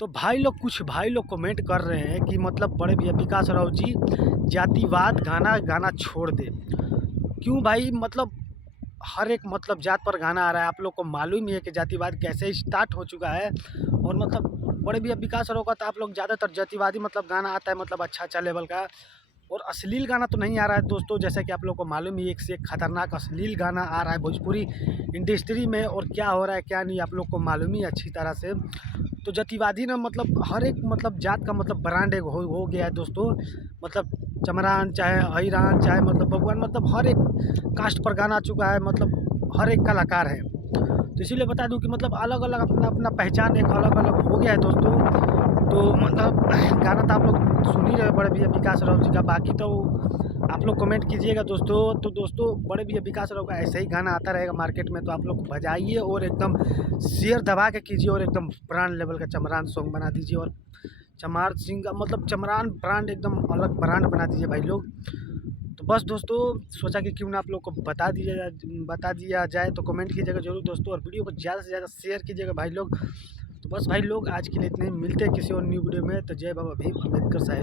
तो कुछ भाई लोग कमेंट कर रहे हैं कि मतलब बड़े भैया विकास राव जी जातिवाद गाना गाना छोड़ दे। क्यों भाई? मतलब हर एक मतलब जात पर गाना आ रहा है। आप लोग को मालूम ही है कि जातिवाद कैसे स्टार्ट हो चुका है। और मतलब बड़े भैया विकास राव का तो आप लोग ज़्यादातर जातिवादी मतलब गाना आता है, मतलब अच्छा लेवल का। और अश्लील गाना तो नहीं आ रहा है दोस्तों, जैसे कि आप लोग को मालूम ही, एक से एक खतरनाक अश्लील गाना आ रहा है भोजपुरी इंडस्ट्री में। और क्या हो रहा है क्या नहीं आप लोग को मालूम ही अच्छी तरह से। तो जातिवादी ना मतलब हर एक मतलब जात का मतलब ब्रांड एक हो गया है दोस्तों। मतलब चमरान चाहे अहिरान चाहे मतलब भगवान, मतलब हर एक कास्ट पर गाना आ चुका है, मतलब हर एक कलाकार है। तो इसीलिए बता दूं कि मतलब अलग अलग अपना अपना पहचान एक अलग अलग हो गया है दोस्तों। तो मतलब गाना तो आप लोग सुन ही रहे बड़े भैया विकास राव जी का। बाकी तो आप लोग कमेंट कीजिएगा दोस्तों। तो दोस्तों बड़े भैया विकास राव का ऐसे ही गाना आता रहेगा मार्केट में, तो आप लोग बजाइए और एकदम शेयर दबा के कीजिए और एकदम ब्रांड लेवल का चमरान सॉन्ग बना दीजिए। और चमार सिंह का मतलब चमरान ब्रांड एकदम अलग ब्रांड बना दीजिए भाई लोग। तो बस दोस्तों सोचा कि क्यों ना आप लोग को बता दिया जाए। तो कमेंट कीजिएगा जरूर दोस्तों, और वीडियो को ज़्यादा से ज़्यादा शेयर कीजिएगा भाई लोग। तो बस भाई लोग आज के लिए इतने ही, मिलते हैं किसी और न्यू वीडियो में। तो जय बाबा भीम अम्बेडकर साहब।